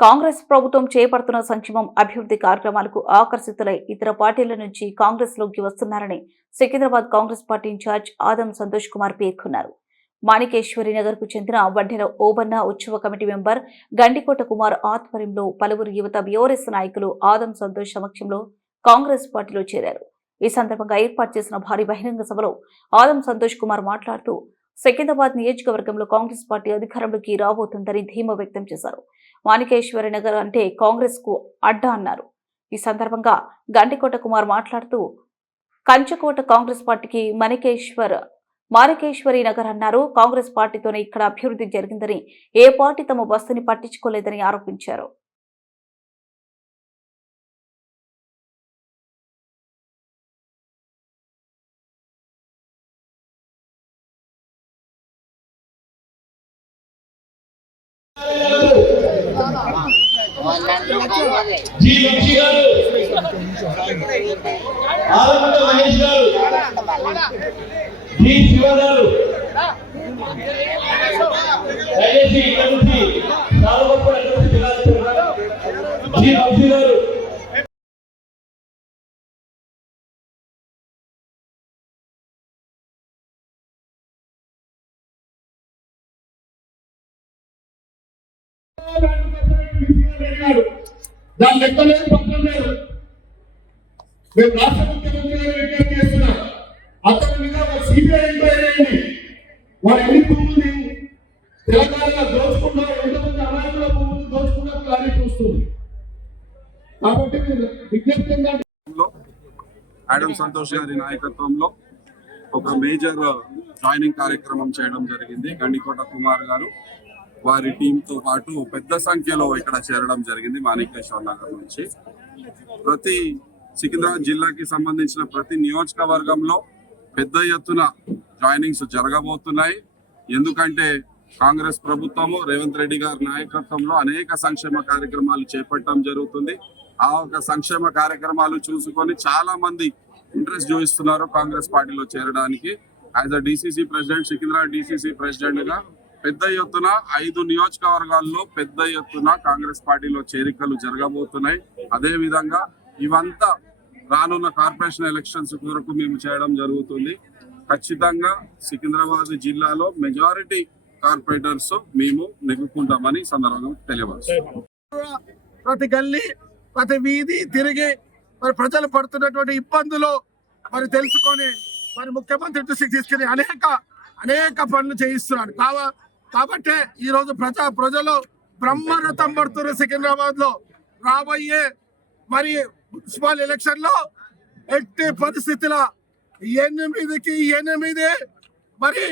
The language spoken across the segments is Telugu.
కాంగ్రెస్ ప్రభుత్వం చేపడుతున్న సంక్షేమం అభివృద్ధి కార్యక్రమాలకు ఆకర్షితులై ఇతర పార్టీల నుంచి కాంగ్రెస్లోకి వస్తున్నారని సికింద్రాబాద్ కాంగ్రెస్ పార్టీ ఇన్ఛార్జ్ ఆదం సంతోష్ కుమార్ పేర్కొన్నారు. మాణికేశ్వరి నగర్కు చెందిన వడ్డెల ఓబన్న ఉత్సవ కమిటీ మెంబర్ గండికోట కుమార్ ఆధ్వర్యంలో పలువురు యువత బీఆర్ఎస్ నాయకులు ఆదం సంతోష్ సమక్షంలో కాంగ్రెస్ పార్టీలో చేరారు. ఈ సందర్భంగా ఏర్పాటు చేసిన భారీ బహిరంగ సభలో ఆదం సంతోష్ కుమార్ మాట్లాడుతూ సికింద్రాబాద్ నియోజకవర్గంలో కాంగ్రెస్ పార్టీ అధికారంలోకి రాబోతుందని ధీమా వ్యక్తం చేశారు. మాణికేశ్వరి నగర్ అంటే కాంగ్రెస్కు అడ్డా అన్నారు. ఈ సందర్భంగా గండికోట కుమార్ మాట్లాడుతూ కంచకోట కాంగ్రెస్ పార్టీకి మణికేశ్వర్ మాణికేశ్వరి నగర్ అన్నారు. కాంగ్రెస్ పార్టీతోనే ఇక్కడ అభివృద్ధి జరిగిందని ఏ పార్టీ తమ బస్తుని పట్టించుకోలేదని ఆరోపించారు. జి వంశీ గారు ఆలమండ మహేష్ గారు జి శివ గారు దయచేసి ఇక్కడ నుంచి సాలగొప్ప ఇక్కడ నుంచి జిల్లా వంశీ గారు దాని లెక్క లేదు పక్కన లేదు మేము రాష్ట్ర ముఖ్యమంత్రి గారు విజ్ఞప్తి చేస్తున్నాం. అతని మీద ఒక సిబిఐ ఎంక్వైరీ అయింది. వాడు ఎన్ని భూములు తెలంగాణలో దోచుకున్నా ఎంతమంది అమాయకుల భూములు దోచుకున్నా క్లారిటీ చూస్తుంది. కాబట్టి మీరు విజ్ఞప్తి ఏంటంటే ఆడమ్ సంతోష్ గారి నాయకత్వంలో ఒక మేజర్ జాయినింగ్ కార్యక్రమం చేయడం జరిగింది. గండికోట కుమార్ గారు. వారి టీంతో పాటు పెద్ద సంఖ్యలో ఇక్కడ చేరడం జరిగింది మాణికేశ్వర నగర్ నుంచి. ప్రతి సికింద్రాబాద్ జిల్లాకి సంబంధించిన ప్రతి నియోజకవర్గంలో పెద్ద ఎత్తున జాయినింగ్స్ జరగబోతున్నాయి. ఎందుకంటే కాంగ్రెస్ ప్రభుత్వము రేవంత్ రెడ్డి గారి నాయకత్వంలో అనేక సంక్షేమ కార్యక్రమాలు చేపట్టడం జరుగుతుంది. ఆ ఒక సంక్షేమ కార్యక్రమాలు చూసుకొని చాలా మంది ఇంట్రెస్ట్ చూపిస్తున్నారు కాంగ్రెస్ పార్టీలో చేరడానికి. As a DCC president Secunderabad DCC ప్రెసిడెంట్గా పెద్ద ఎత్తున ఐదు నియోజకవర్గాల్లో పెద్ద ఎత్తున కాంగ్రెస్ పార్టీలో చేరికలు జరగబోతున్నాయి. అదే విధంగా ఇవంతా రానున్న కార్పొరేషన్ ఎలక్షన్స్ కొరకు మేము చేయడం జరుగుతుంది. ఖచ్చితంగా సికింద్రాబాద్ జిల్లాలో మెజారిటీ కార్పొరేటర్స్ మేము నెగ్గుకుంటామని సందర్భంగా తెలియవచ్చు ప్రతి గల్లీ ప్రతి వీధి తిరిగి మరి ప్రజలు పడుతున్నటువంటి ఇబ్బందులు మరి తెలుసుకొని మరి ముఖ్యమంత్రి దృష్టికి తీసుకుని అనేక అనేక పనులు చేయిస్తున్నాడు. కావా కాబట్టే ఈరోజు ప్రజా ప్రజలు బ్రహ్మరథం పడుతున్న సికింద్రాబాద్లో రాబోయే మరి మున్సిపల్ ఎలక్షన్లో ఎట్టి పరిస్థితుల ఎనిమిదికి ఎనిమిది మరి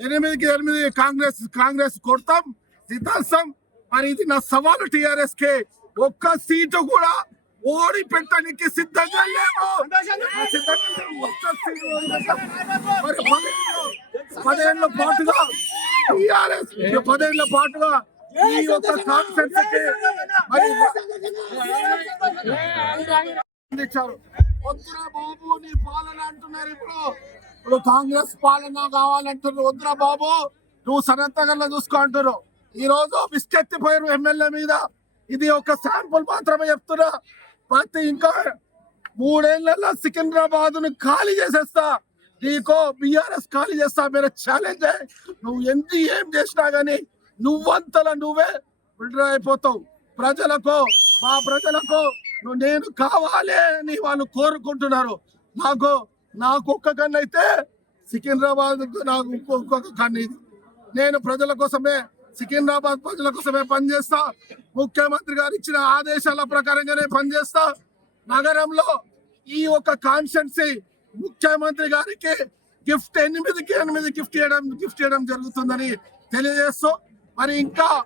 ఎనిమిదికి ఎనిమిది కాంగ్రెస్ కాంగ్రెస్ కొడతాం సిద్ధాంతం మరి ఇది నా సవాలు టిఆర్ఎస్కి ఒక్క సీటు కూడా ఓడి పెట్టడానికి సిద్ధంగా లేవు. పదేళ్ళ పాటుగా టిఆర్ఎస్ పదేళ్ళ పాటుగా ఈ యొక్క కాన్సెప్ట్ మరి ఇచ్చారు వద్దురా బాబు నీ పాలన అంటున్నారు ఇప్పుడు. కాంగ్రెస్ పాలన కావాలంటున్నారు. వద్దురా బాబు నువ్వు సనత్తగల్లా చూసుకో అంటున్నారు ఈ రోజు బిస్కెత్తిపోయారు ఎమ్మెల్యే మీద. ఇది ఒక శాంపుల్ మాత్రమే చెప్తున్నా. ప్రతి ఇంకా మూడేళ్ళలో సికింద్రాబాద్ను ఖాళీ చేసేస్తా. నీకో బిఆర్ఎస్ ఖాళీ చేస్తా మీరు ఛాలెంజ్ నువ్వు ఎంత ఏం చేసినా గానీ నువ్వంతలా నువ్వే విడ్రా అయిపోతావు. ప్రజలకు మా ప్రజలకు నువ్వు నేను కావాలి అని వాళ్ళు కోరుకుంటున్నారు. నాకు నాకు ఒక్క కన్ను అయితే సికింద్రాబాద్ నాకు ఇంకొక కన్ను ఇది. నేను ప్రజల కోసమే సికింద్రాబాద్ ప్రజల కోసమే పనిచేస్తా. ముఖ్యమంత్రి గారు ఇచ్చిన ఆదేశాల ప్రకారంగానే పనిచేస్తా. నగరంలో ఈ ఒక కాన్స్టెన్సీ ముఖ్యమంత్రి గారికి గిఫ్ట్ ఎనిమిదికి ఎనిమిది గిఫ్ట్ చేయడం గిఫ్ట్ చేయడం జరుగుతుందని తెలియజేస్తూ మరి ఇంకా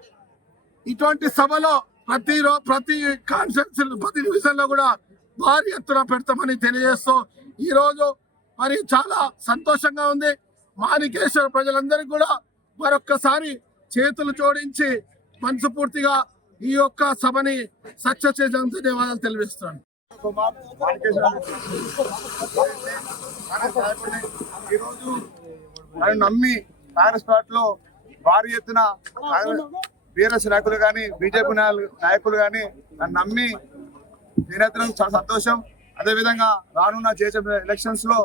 ఇటువంటి సభలో ప్రతి రో- ప్రతి కాన్స్టిట్యూన్సీ ప్రతి డివిజన్లో కూడా భారీ ఎత్తున పెడతామని తెలియజేస్తూ ఈరోజు మరి చాలా సంతోషంగా ఉంది. మాణికేశ్వర ప్రజలందరికీ కూడా మరొక్కసారి చేతులు జోడించి మనస్ఫూర్తిగా ఈ యొక్క సభని సక్సెస్ చేసిన ధన్యవాదాలు తెలియజేస్తున్నాను. ఈరోజు నన్ను నమ్మి కాంగ్రెస్ పార్టీలో భారీ ఎత్తున బీఆర్ఎస్ నాయకులు కానీ బీజేపీ నాయకులు కానీ నన్ను నమ్మి నేనైతే చాలా సంతోషం. అదేవిధంగా రానున్న జేసీ ఎలక్షన్స్లో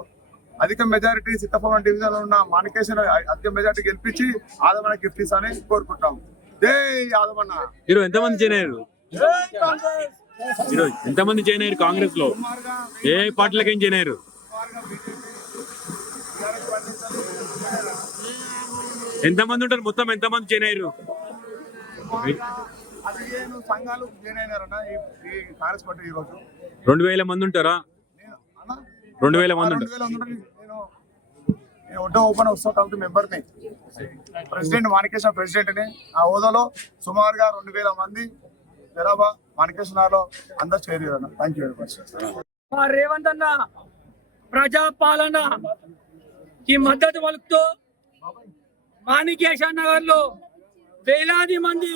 అధిక మెజారిటీ సీతాఫలం డివిజన్లో ఉన్న మాణికేశ్వర అధిక మెజారిటీ గెలిపించి ఆదమణ గిఫ్ట్ ఇస్తానని కోరుకుంటాం. జై ఆదమన్న ఈరోజు ఎంతమంది అయ్యారు? ఈరోజు ఎంతమంది అయ్యారు కాంగ్రెస్లో ఏ పార్టీలకి పార్టీ ఎంతమంది ఉంటారు? మొత్తం ఎంతమంది పదిహేను సంఘాలు ఈ కాంగ్రెస్ పార్టీ రెండు వేల మంది ఉంటారా? రెండు వేల మంది. నేను ఒడ్డ ఓపెన్ ఉత్సవ కమిటీ మెంబర్ని. ప్రెసిడెంట్ మాణికేశ్వర ప్రెసిడెంట్ని ఆ హోదాలో సుమారుగా రెండు వేల మంది జనాభా మాణికేశ్వరలో అందరు చేరారు thank you very much Revanth అన్న ప్రజాపాలన ఈ మద్దతు పలుకుతూ మాణికేశ నగర్లో వేలాది మంది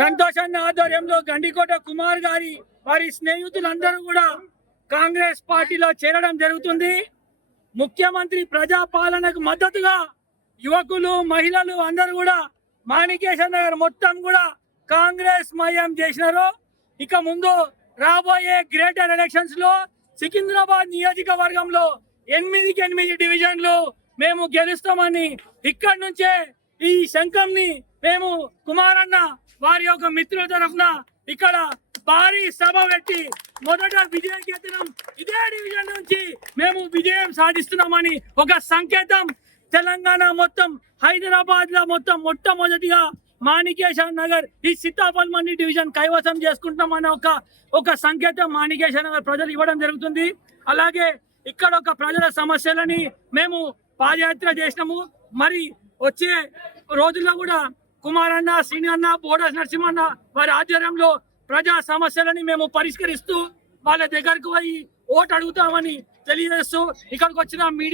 సంతోషాన్ని ఆధ్వర్యంలో గండికోట కుమార్ గారి వారి స్నేహితులందరూ కూడా కాంగ్రెస్ పార్టీలో చేరడం జరుగుతుంది. ముఖ్యమంత్రి ప్రజాపాలనకు మద్దతుగా యువకులు మహిళలు అందరూ కూడా మాణికేశ్వర నగర్ మొత్తం కూడా కాంగ్రెస్ మయం చేసినారు. ఇక ముందు రాబోయే గ్రేటర్ ఎలక్షన్స్లో సికింద్రాబాద్ నియోజకవర్గంలో ఎనిమిదికి ఎనిమిది డివిజన్లు మేము గెలుస్తామని ఇక్కడి నుంచే ఈ శంఖంని మేము కుమారన్న వారి యొక్క మిత్రుల తరఫున ఇక్కడ భారీ సభ పెట్టి మొదట విజయ కేతనం ఇదే డివిజన్ నుంచి మేము విజయం సాధిస్తున్నామని ఒక సంకేతం. తెలంగాణ మొత్తం హైదరాబాద్లో మొత్తం మొట్టమొదటిగా మాణికేశ నగర్ ఈ సీతాఫల్ మండి డివిజన్ కైవసం చేసుకుంటున్నామని ఒక ఒక సంకేతం మాణికేశ నగర్ ప్రజలు ఇవ్వడం జరుగుతుంది. అలాగే ఇక్కడ ఒక ప్రజల సమస్యలని మేము పాదయాత్ర చేసినాము. మరి వచ్చే రోజుల్లో కూడా కుమారన్న శ్రీనన్న బోడస్ నరసింహన్న వారి ఆధ్వర్యంలో ప్రజా సమస్యలని మేము పరిష్కరిస్తూ వాళ్ళ దగ్గరకు పోయి ఓటు అడుగుతామని తెలియజేస్తూ ఇక్కడికి వచ్చిన మీడియా